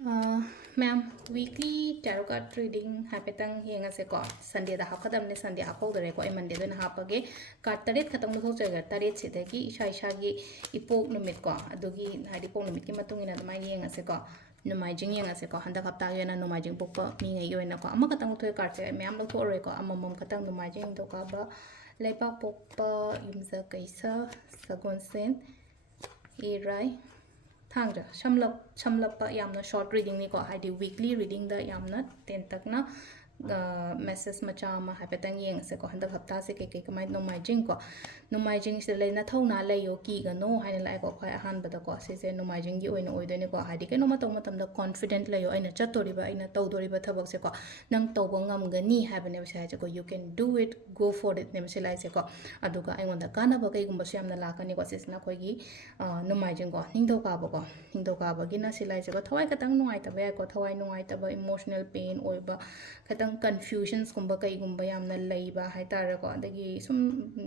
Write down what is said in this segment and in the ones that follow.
Ma'am, weekly tarot card reading haipetang yengase ko Sunday da hapkadam ne Sunday hapodare ko Monday do na hapage card taret khatang mo chaga taret sidagi isha isha gi ipok numit ko adugi hadi pok numit ki matung ina da mai yengase ko numajing yengase ko handa kapta yena numajing pokpa mi ngai yoina ko ama katang thoi card se ma'am lo thore ko amam katang numajing do ka ba leipa pokpa yumza kaisa sagon sen irai thangja shamlap pa yamna short reading ni ko haidi weekly reading da yamna ten tak na message macha ma haipetang yeng se ko handa hapta se ke kamai nomajing ko nomajing se leina thona leyo ki ga no haina lai ko khai ahan bada ko se se nomajing gi oina oidone ko haidi ke no ma tong matam da confident leyo aina chatori ba aina tawdori ba thabak se ko nang tawba ngam ga ni habane se ko you can do it go for it ne se lai se ko aduga aingon da kana ba kai gumba syamna la kani ko se na khoi gi nomajing ko ningdo ka ba ko ningdo ka ba gi na se lai se ko thawai katang nuai ta ba ko thawai nuai ta ba emotional pain oiba katang confusions kumba kai gumba yamna leiba haitara ko adagi sum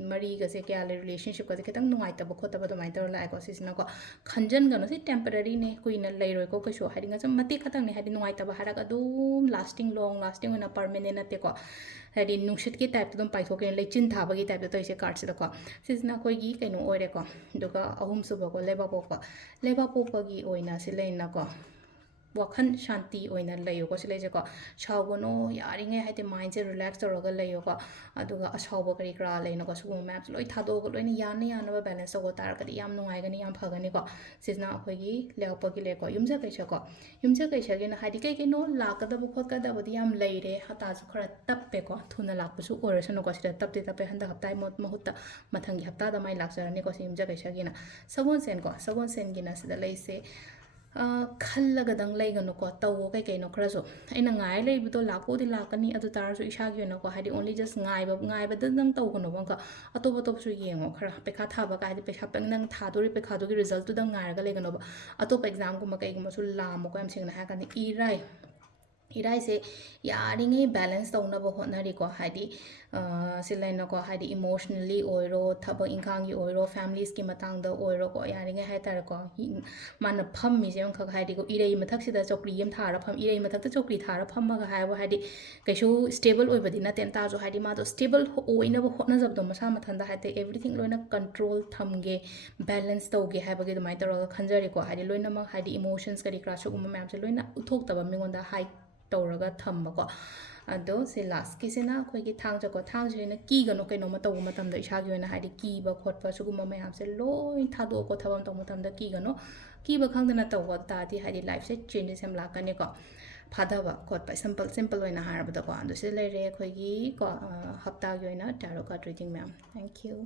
mari ga se kya le relationship ka se katang nuai ta ba khota ba domai tor la ko sisna ko khanjan ga no se temporary ne kuina leiroi ko kaso haringa sam mati katang ne hadi nuai ta ba haraga dum lasting long lasting na permanent ate ko hadi nushit ki type dum paitho ke lechin tha ba gi type to ise card se ko sisna koi gi kaino oire ko duga ahum suba ko leba pokpa gi oina se leina ko wakhan shanti oina layo ko sile je ko shawgono yaringe haite mind se relax toroga layo ko aduga ashawba kari kra leino ko sugo maps loi thado ko loina yana ba balance ko tar kadi yam nungai gani yam phagani ko sisna akhoi gi leopa gi le ko yumja kaisa ko yumja kaisa gi na hadi kai no lakada bu khot kada bu yam leire hata su khara tappe ko thuna lakpu su orasano ko sida tapte tappe handa haptai mot mahutta mathangi hapta da mai laksarani ko yumja kaisa gi na sagon sen gi na sida leise खल्लगदंग लेगनो तव कई कईनो खरसो अना गाय लेबदो लापोदी लाकनी अदु तारसु इसागी ओनो को हादि only just गायबदंग तवगनो बंका अतोप अतोपसु येंगो खरा पेखा थाबा का हादि पेखा पेंग नंग थादोरी पेखादोगी result तुदंग गायरगा लेगनो बा अतोप एग्जाम गुमा कईगुमसु लामो को एम सिंगना हाकानी इराई इराई से यारिंगे बैलेंस तौनब होटनरीको हादि सिलाइनको हादि इमोशनली ओइरो थब इंखांगी ओइरो फैमिलीज की मतंग द ओइरो को यारिंगे हाइतारको मान फम्मी जे खक हादि को इरई मथक्सिदा चौकरी यम थारा फम इरई मथक्ता चौकरी थारा फम्मगा हायबो हादि कैसु स्टेबल ओइबदि नतेन ताजो हादि मादो स्टेबल ओइनब होटनजबदो मसा मथंदा हाते everything लोइना control थमगे balance तौगे हायबगे Damai तौरगा खंजरिको हादि लोइना हादि emotions करी क्रासुगुम मैम से लोइना उथोक्तब मिगोंदा हाई तौरगा थम्बको अदो से लास्ट की सेना अखोइगी थांगजको थांगजेना कीगनो कैनोमा तौबो मतमदा इसागी ओइना हादि कीबा खोटपा सुगुम मैम से लोइ थादोको थबम तौ मतमदा कीगनो कीबा खंगदना तौबो तादि हादि लाइफ से चेंजेस हम लाकनेको फादबा खोटपा सिंपल ओइना हारबदको अदो से लेरे अखोइगी को हप्तागी ओइना tarot card reading ma'am thank you